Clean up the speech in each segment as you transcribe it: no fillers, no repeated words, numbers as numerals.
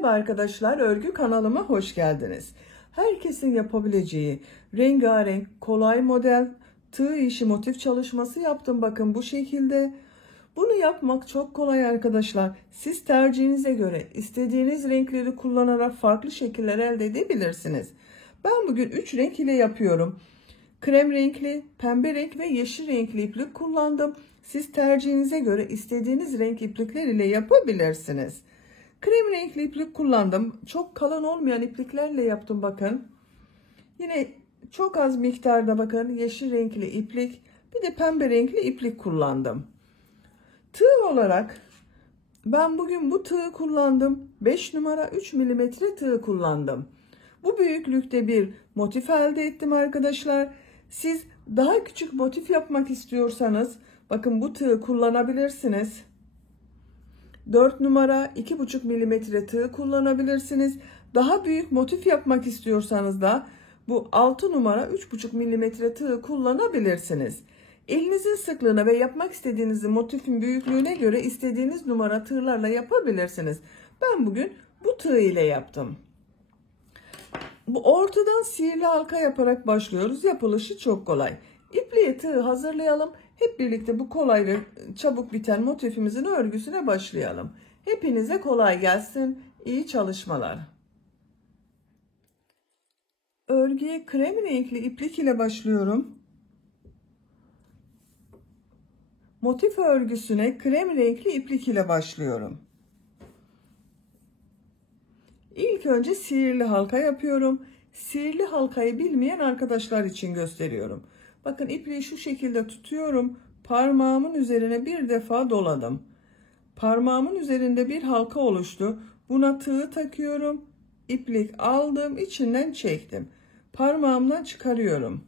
Merhaba arkadaşlar, örgü kanalıma hoş geldiniz. Herkesin yapabileceği rengarenk, kolay model tığ işi motif çalışması yaptım. Bakın bu şekilde. Bunu yapmak çok kolay arkadaşlar. Siz tercihinize göre istediğiniz renkleri kullanarak farklı şekiller elde edebilirsiniz. Ben bugün 3 renk ile yapıyorum. Krem renkli, pembe renk ve yeşil renkli iplik kullandım. Siz tercihinize göre istediğiniz renk iplikler ile yapabilirsiniz. Krem renkli iplik kullandım. Çok kalın olmayan ipliklerle yaptım bakın. Yine çok az miktarda bakın yeşil renkli iplik, bir de pembe renkli iplik kullandım. Tığ olarak ben bugün bu tığı kullandım. 5 numara 3 milimetre tığ kullandım. Bu büyüklükte bir motif elde ettim arkadaşlar. Siz daha küçük motif yapmak istiyorsanız bakın bu tığı kullanabilirsiniz. 4 numara 2,5 milimetre tığ kullanabilirsiniz. Daha büyük motif yapmak istiyorsanız da bu 6 numara 3,5 milimetre tığ kullanabilirsiniz. Elinizin sıklığına ve yapmak istediğiniz motifin büyüklüğüne göre istediğiniz numara tığlarla yapabilirsiniz. Ben bugün bu tığ ile yaptım. Bu ortadan sihirli halka yaparak başlıyoruz. Yapılışı çok kolay. İpliğe tığ hazırlayalım. Hep birlikte bu kolay ve çabuk biten motifimizin örgüsüne başlayalım. Hepinize kolay gelsin. İyi çalışmalar. Örgüye krem renkli iplik ile başlıyorum. Motif örgüsüne krem renkli iplik ile başlıyorum. İlk önce sihirli halka yapıyorum. Sihirli halkayı bilmeyen arkadaşlar için gösteriyorum. Bakın ipliği şu şekilde tutuyorum. Parmağımın üzerine bir defa doladım. Parmağımın üzerinde bir halka oluştu. Buna tığ takıyorum. İplik aldım, içinden çektim. Parmağımdan çıkarıyorum.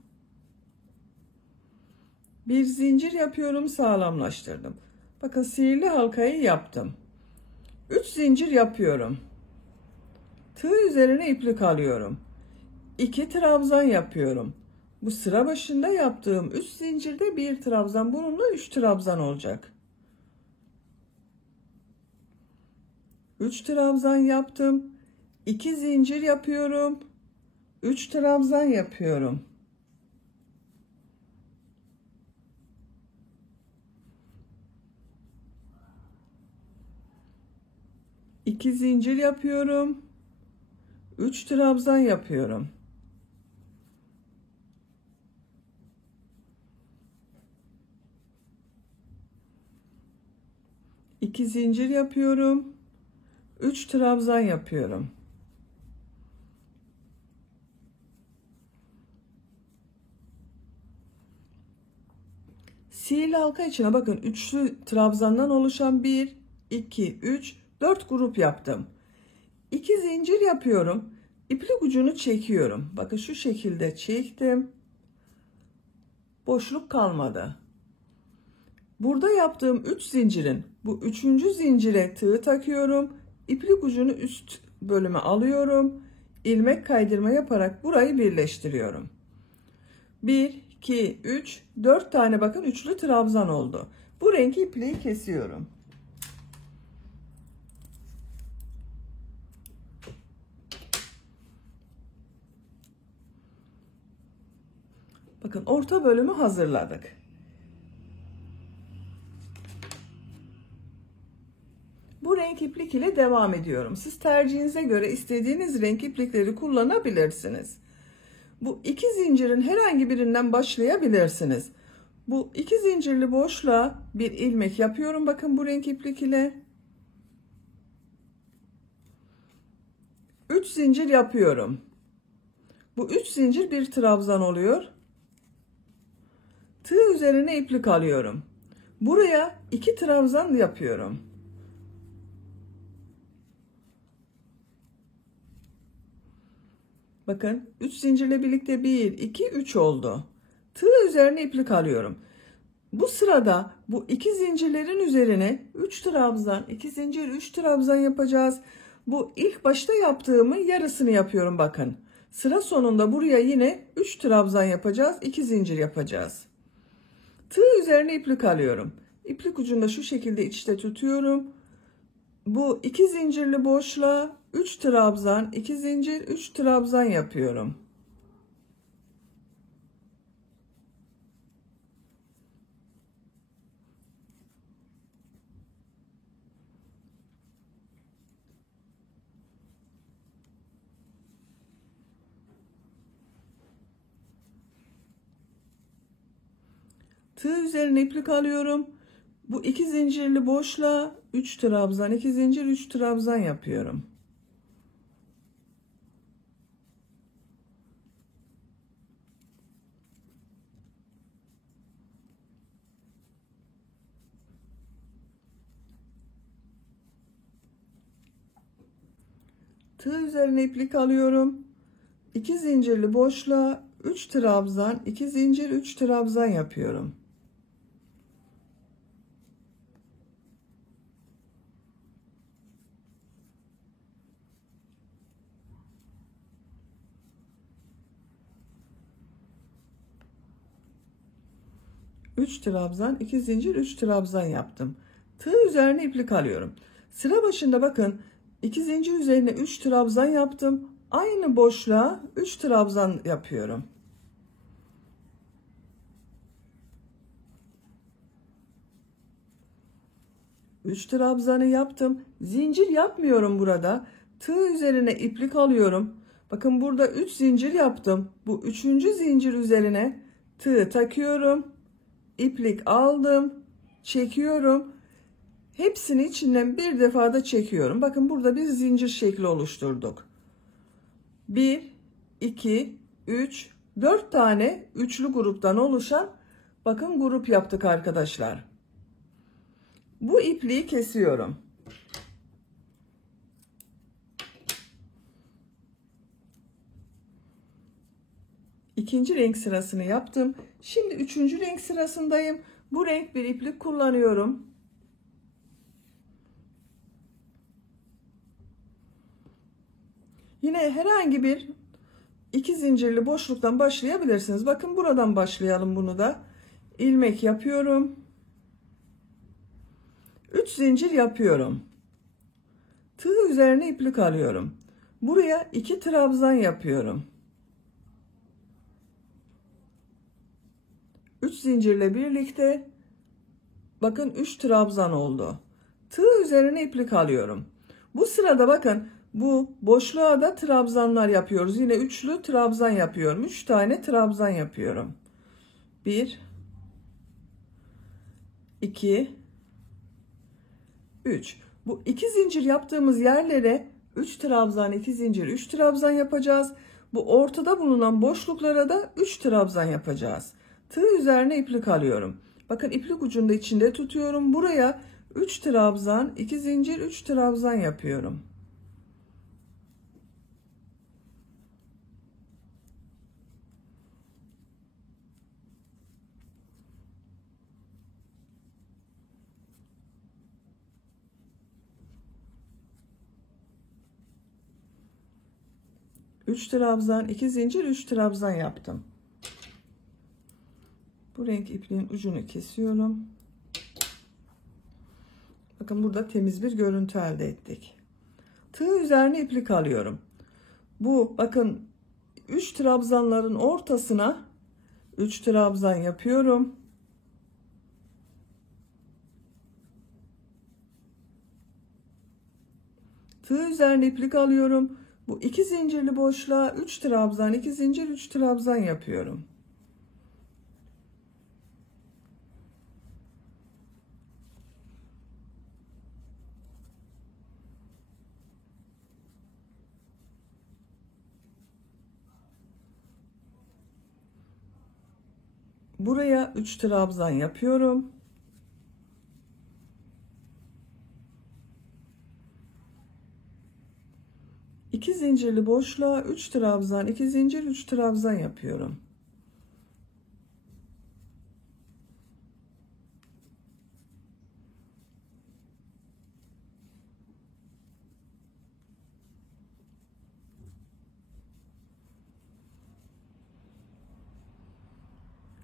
Bir zincir yapıyorum, sağlamlaştırdım. Bakın sihirli halkayı yaptım. 3 zincir yapıyorum. Tığ üzerine iplik alıyorum. 2 trabzan yapıyorum. Bu sıra başında yaptığım 3 zincirde bir trabzan, bununla 3 trabzan olacak. 3 trabzan yaptım. 2 zincir yapıyorum. 3 trabzan yapıyorum. İki zincir yapıyorum. 3 trabzan yapıyorum. İki zincir yapıyorum. 3 trabzan yapıyorum. Sihirli halka içine bakın üçlü trabzandan oluşan 1, 2, 3, 4 grup yaptım. 2 zincir yapıyorum. İplik ucunu çekiyorum. Bakın şu şekilde çektim. Boşluk kalmadı. Burada yaptığım 3 zincirin bu 3. zincire tığ takıyorum. İplik ucunu üst bölüme alıyorum. İlmek kaydırma yaparak burayı birleştiriyorum. 1, 2, 3, 4 tane bakın üçlü trabzan oldu. Bu renk ipliği kesiyorum. Bakın orta bölümü hazırladık. Bu renk iplik ile devam ediyorum. Siz tercihinize göre istediğiniz renk iplikleri kullanabilirsiniz. Bu 2 zincirin herhangi birinden başlayabilirsiniz. Bu 2 zincirli boşluğa bir ilmek yapıyorum. Bakın bu renk iplik ile 3 zincir yapıyorum. Bu 3 zincir bir trabzan oluyor. Tığ üzerine iplik alıyorum. Buraya 2 trabzan yapıyorum. Bakın 3 zincirle birlikte 1, 2, 3 oldu. Tığ üzerine iplik alıyorum. Bu sırada bu 2 zincirlerin üzerine 3 trabzan, 2 zincir, 3 trabzan yapacağız. Bu ilk başta yaptığımın yarısını yapıyorum bakın. Sıra sonunda buraya yine 3 trabzan yapacağız, 2 zincir yapacağız. Tığ üzerine iplik alıyorum. İplik ucunda şu şekilde içte tutuyorum. Bu 2 zincirli boşluğa 3 trabzan, 2 zincir, 3 trabzan yapıyorum. Tığ üzerine iplik alıyorum. Bu 2 zincirli boşluğa 3 trabzan, 2 zincir, 3 trabzan yapıyorum. Tığ üzerine iplik alıyorum. 2 zincirli boşluğa 3 trabzan, 2 zincir, 3 trabzan yapıyorum. Üç trabzan, 2 zincir, 3 trabzan yaptım. Tığ üzerine iplik alıyorum. Sıra başında bakın 2 zincir üzerine 3 trabzan yaptım. Aynı boşluğa 3 trabzan yapıyorum. Üç trabzanı yaptım. Zincir yapmıyorum burada. Tığ üzerine iplik alıyorum. Bakın burada 3 zincir yaptım. Bu üçüncü zincir üzerine tığ takıyorum. İplik aldım. Çekiyorum. Hepsini içinden bir defada çekiyorum. Bakın burada bir zincir şekli oluşturduk. 1, 2, 3, 4 tane üçlü gruptan oluşan bakın grup yaptık arkadaşlar. Bu ipliği kesiyorum. İkinci renk sırasını yaptım. Şimdi üçüncü renk sırasındayım. Bu renk bir iplik kullanıyorum. Yine herhangi bir iki zincirli boşluktan başlayabilirsiniz. Bakın buradan başlayalım bunu da. İlmek yapıyorum. 3 zincir yapıyorum. Tığ üzerine iplik alıyorum. Buraya 2 trabzan yapıyorum. 3 zincirle birlikte bakın 3 trabzan oldu. Tığ üzerine iplik alıyorum. Bu sırada bakın bu boşluğa da trabzanlar yapıyoruz. Yine üçlü trabzan yapıyorum. 3 tane trabzan yapıyorum. 1 2 3. Bu 2 zincir yaptığımız yerlere 3 trabzan, 2 zincir, 3 trabzan yapacağız. Bu ortada bulunan boşluklara da 3 trabzan yapacağız. Tığ üzerine iplik alıyorum. Bakın iplik ucunu da içinde tutuyorum. Buraya 3 trabzan, 2 zincir, 3 trabzan yapıyorum. Üç trabzan, 2 zincir, 3 trabzan yaptım. Bu renk ipliğin ucunu kesiyorum. Bakın burada temiz bir görüntü elde ettik. Tığ üzerine iplik alıyorum. Bu bakın 3 trabzanların ortasına 3 trabzan yapıyorum. Tığ üzerine iplik alıyorum. Bu 2 zincirli boşluğa 3 trabzan, 2 zincir, 3 trabzan yapıyorum. Buraya 3 trabzan yapıyorum. İki zincirli boşluğa 3 trabzan, 2 zincir, 3 trabzan yapıyorum.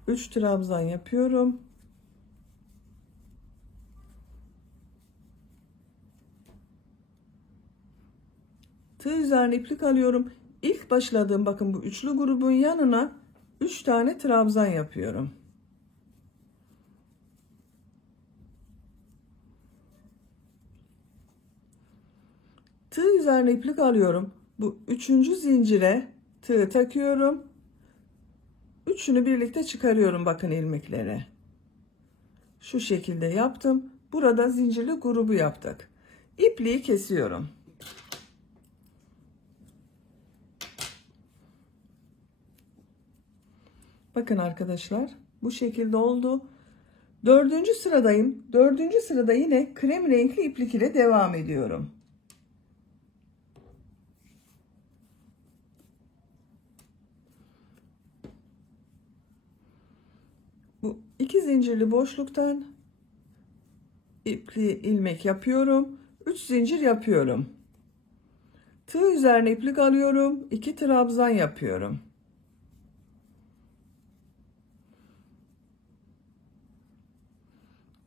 Üç trabzan yapıyorum. üzerine iplik alıyorum. İlk başladığım bakın bu üçlü grubun yanına 3 tane trabzan yapıyorum. Tığ üzerine iplik alıyorum. Bu üçüncü zincire tığ takıyorum. Üçünü birlikte çıkarıyorum bakın ilmeklere. Şu şekilde yaptım. Burada zincirli grubu yaptık. İpliği kesiyorum. Bakın arkadaşlar bu şekilde oldu. Dördüncü sıradayım. Dördüncü sırada yine krem renkli iplik ile devam ediyorum. Bu iki zincirli boşluktan ipli ilmek yapıyorum. 3 zincir yapıyorum. Tığ üzerine iplik alıyorum. 2 trabzan yapıyorum.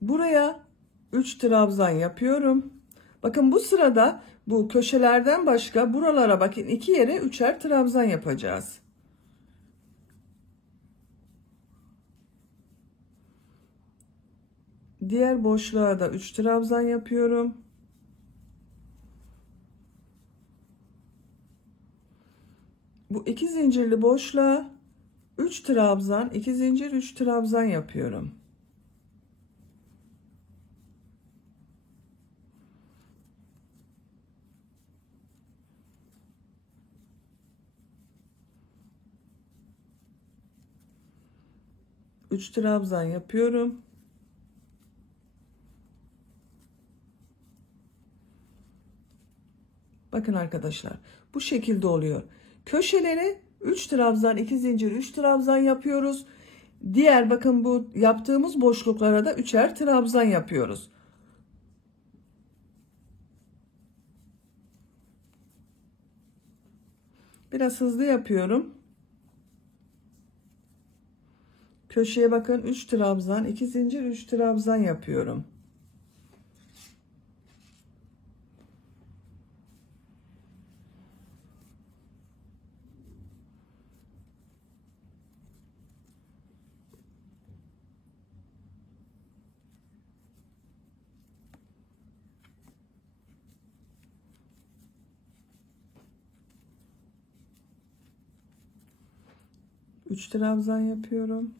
Buraya 3 trabzan yapıyorum. Bakın bu sırada bu köşelerden başka buralara bakın 2 yere 3'er trabzan yapacağız. Diğer boşluğa da 3 trabzan yapıyorum. Bu iki zincirli boşluğa 3 trabzan, 2 zincir, 3 trabzan yapıyorum. Üç trabzan yapıyorum. Bakın arkadaşlar bu şekilde oluyor. Köşelere 3 trabzan, 2 zincir, 3 trabzan yapıyoruz. Diğer bakın bu yaptığımız boşluklara da 3'er trabzan yapıyoruz. Biraz hızlı yapıyorum. Köşeye bakın 3 trabzan, 2 zincir, 3 trabzan yapıyorum. Üç trabzan yapıyorum.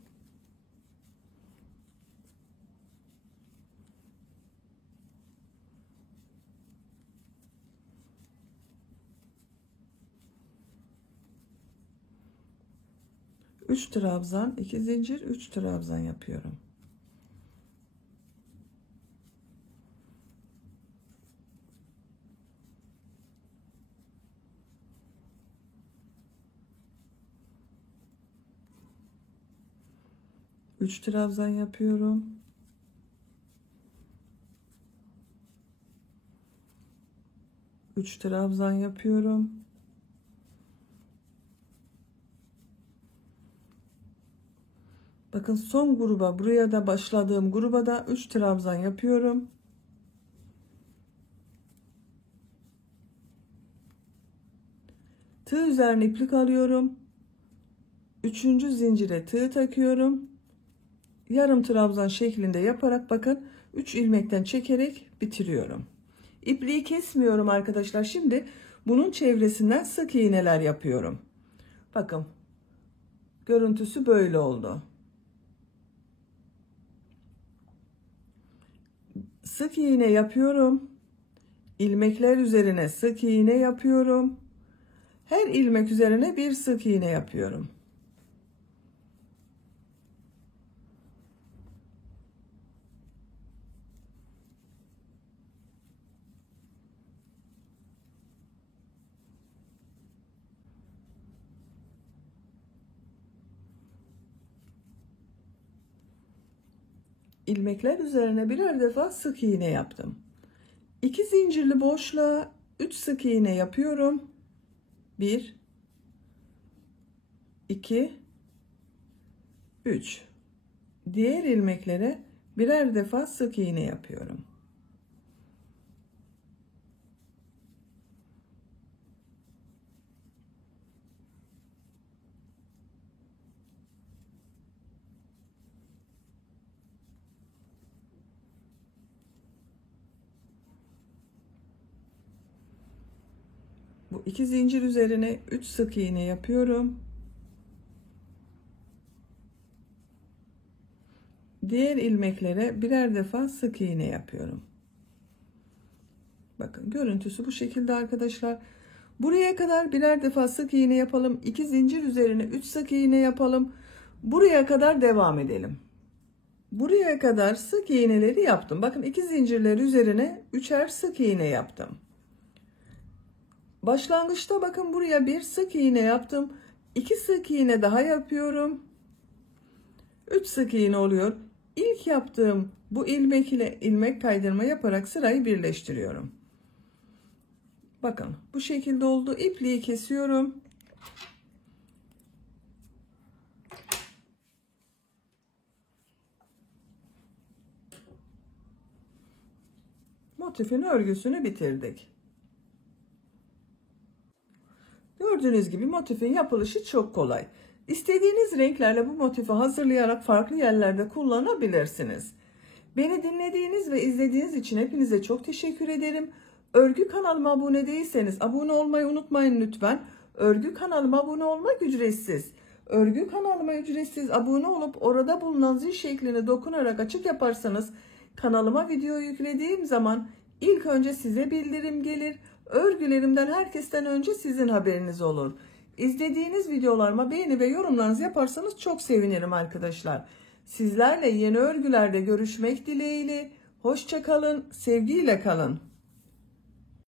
Üç trabzan, 2 zincir, 3 trabzan yapıyorum. Üç trabzan yapıyorum. Üç trabzan yapıyorum. Bakın son gruba, buraya da başladığım gruba da 3 trabzan yapıyorum. Tığ üzerine iplik alıyorum. Üçüncü zincire tığ takıyorum. Yarım trabzan şeklinde yaparak bakın 3 ilmekten çekerek bitiriyorum. İpliği kesmiyorum arkadaşlar. Şimdi bunun çevresinden sık iğneler yapıyorum. Bakın görüntüsü böyle oldu. Sık iğne yapıyorum. İlmekler üzerine sık iğne yapıyorum. Her ilmek üzerine bir sık iğne yapıyorum. İlmekler üzerine birer defa sık iğne yaptım. 2 zincirli boşluğa 3 sık iğne yapıyorum. 1 2 3. Diğer ilmeklere birer defa sık iğne yapıyorum. Bu 2 zincir üzerine 3 sık iğne yapıyorum. Diğer ilmeklere birer defa sık iğne yapıyorum. Bakın görüntüsü bu şekilde arkadaşlar. Buraya kadar birer defa sık iğne yapalım. 2 zincir üzerine 3 sık iğne yapalım. Buraya kadar devam edelim. Buraya kadar sık iğneleri yaptım. Bakın 2 zincirler üzerine 3'er sık iğne yaptım. Başlangıçta bakın buraya bir sık iğne yaptım. 2 sık iğne daha yapıyorum. 3 sık iğne oluyor. İlk yaptığım bu ilmek ile ilmek kaydırma yaparak sırayı birleştiriyorum. Bakın bu şekilde oldu. İpliği kesiyorum. Motifin örgüsünü bitirdik. Gördüğünüz gibi motifin yapılışı çok kolay. İstediğiniz renklerle bu motifi hazırlayarak farklı yerlerde kullanabilirsiniz. Beni dinlediğiniz ve izlediğiniz için hepinize çok teşekkür ederim. Örgü kanalıma abone değilseniz abone olmayı unutmayın lütfen. Örgü kanalıma abone olmak ücretsiz. Örgü kanalıma ücretsiz abone olup orada bulunan zil şeklini dokunarak açık yaparsanız kanalıma video yüklediğim zaman ilk önce size bildirim gelir. Örgülerimden herkesten önce sizin haberiniz olur. İzlediğiniz videolarıma beğeni ve yorumlarınızı yaparsanız çok sevinirim arkadaşlar. Sizlerle yeni örgülerde görüşmek dileğiyle. Hoşça kalın, sevgiyle kalın.